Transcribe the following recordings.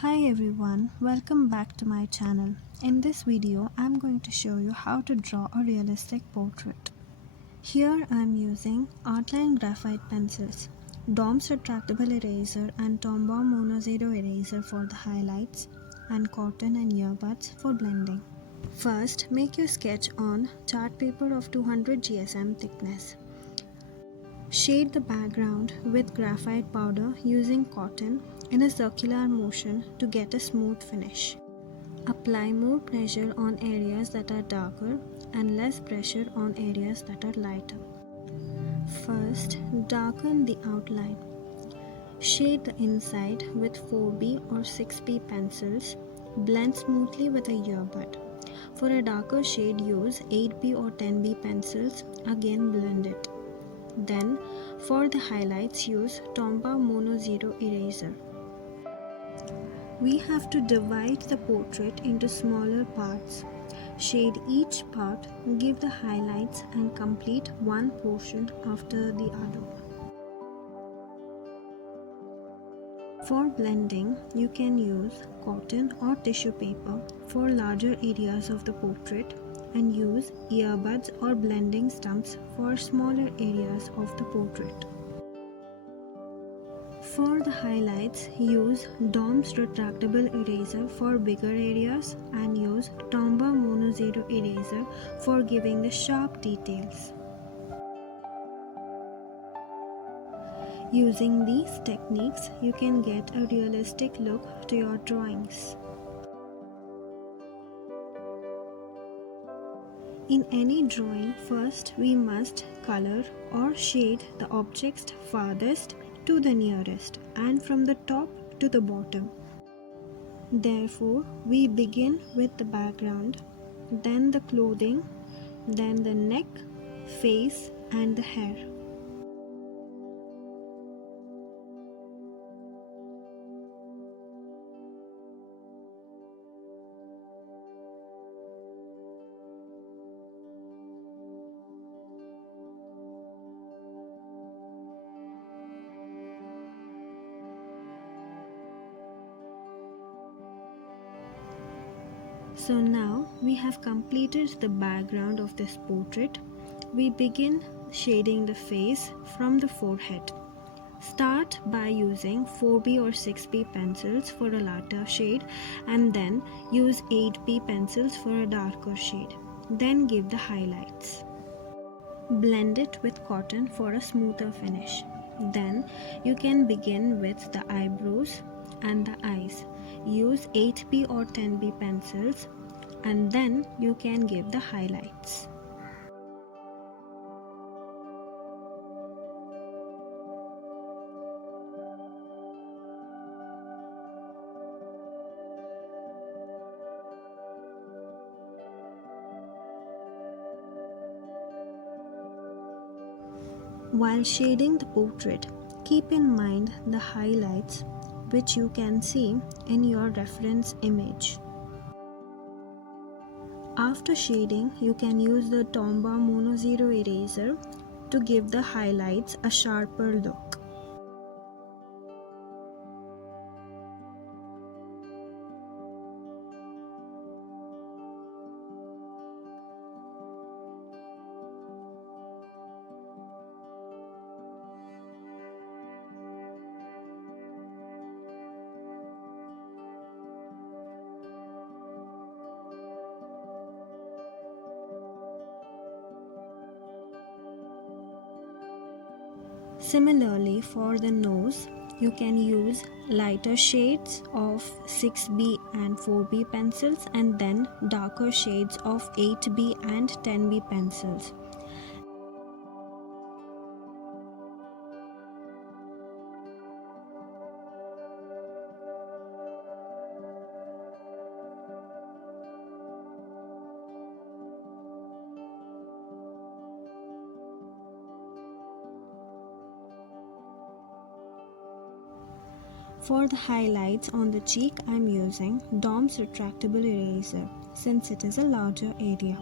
Hi everyone, welcome back to my channel. In this video, I'm going to show you how to draw a realistic portrait. Here I'm using Artline graphite pencils, Dom's Retractable Eraser and Tombow Monozero Eraser for the highlights, and cotton and earbuds for blending. First, make your sketch on chart paper of 200 GSM thickness. Shade the background with graphite powder using cotton in a circular motion to get a smooth finish. Apply more pressure on areas that are darker and less pressure on areas that are lighter. First, darken the outline. Shade the inside with 4B or 6B pencils. Blend smoothly with a earbud. For a darker shade, use 8B or 10B pencils. Again, blend it. Then, for the highlights, use Tombow Monozero Eraser. We have to divide the portrait into smaller parts. Shade each part, give the highlights, and complete one portion after the other. For blending, you can use cotton or tissue paper for larger areas of the portrait and use earbuds or blending stumps for smaller areas of the portrait. For the highlights, use Dom's Retractable Eraser for bigger areas and use Tombow Monozero Eraser for giving the sharp details. Using these techniques, you can get a realistic look to your drawings. In any drawing, first we must color or shade the objects farthest to the nearest and from the top to the bottom. Therefore, we begin with the background, then the clothing, then the neck, face, and the hair. So now we have completed the background of this portrait. We begin shading the face from the forehead. Start by using 4B or 6B pencils for a lighter shade and then use 8B pencils for a darker shade. Then give the highlights. Blend it with cotton for a smoother finish. Then you can begin with the eyebrows and the eyes. Use 8B or 10B pencils and then you can give the highlights. While shading the portrait, keep in mind the highlights which you can see in your reference image. After shading, you can use the Tombow Monozero Eraser to give the highlights a sharper look. Similarly, for the nose, you can use lighter shades of 6B and 4B pencils and then darker shades of 8B and 10B pencils. For the highlights on the cheek, I am using Dom's Retractable Eraser since it is a larger area.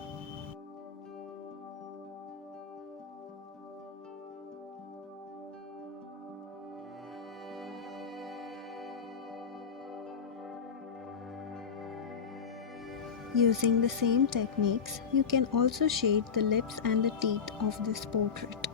Using the same techniques, you can also shade the lips and the teeth of this portrait.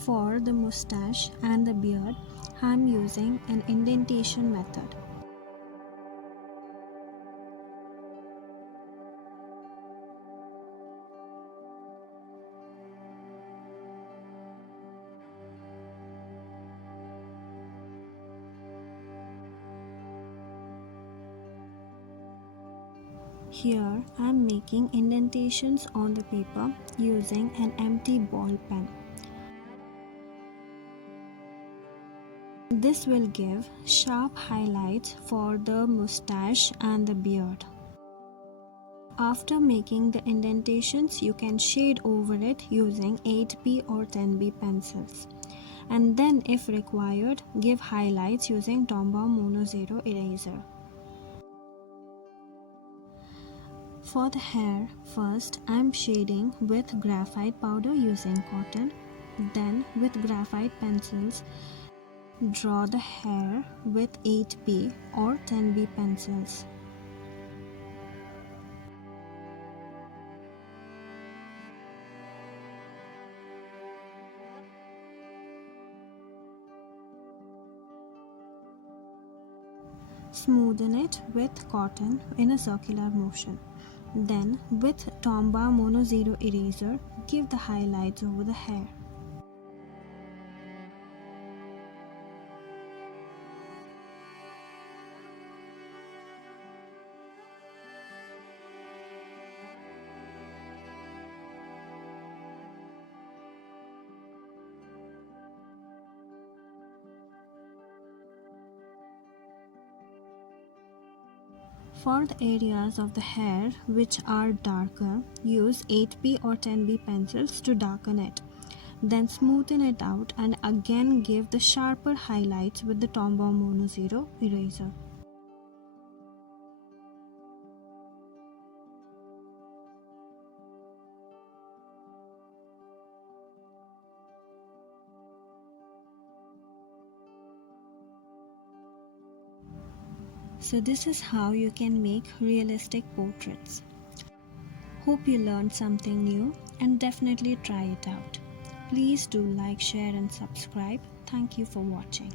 For the mustache and the beard, I am using an indentation method. Here I am making indentations on the paper using an empty ball pen. This will give sharp highlights for the mustache and the beard. After making the indentations, you can shade over it using 8B or 10B pencils. And then if required, give highlights using Tombow Monozero Eraser. For the hair, first I am shading with graphite powder using cotton. Then with graphite pencils, draw the hair with 8B or 10B pencils. Smoothen it with cotton in a circular motion. Then with Tombow Monozero Eraser, give the highlights over the hair. For the areas of the hair which are darker, use 8B or 10B pencils to darken it. Then smoothen it out and again give the sharper highlights with the Tombow Monozero Eraser. So this is how you can make realistic portraits. Hope you learned something new and definitely try it out. Please do like, share and subscribe. Thank you for watching.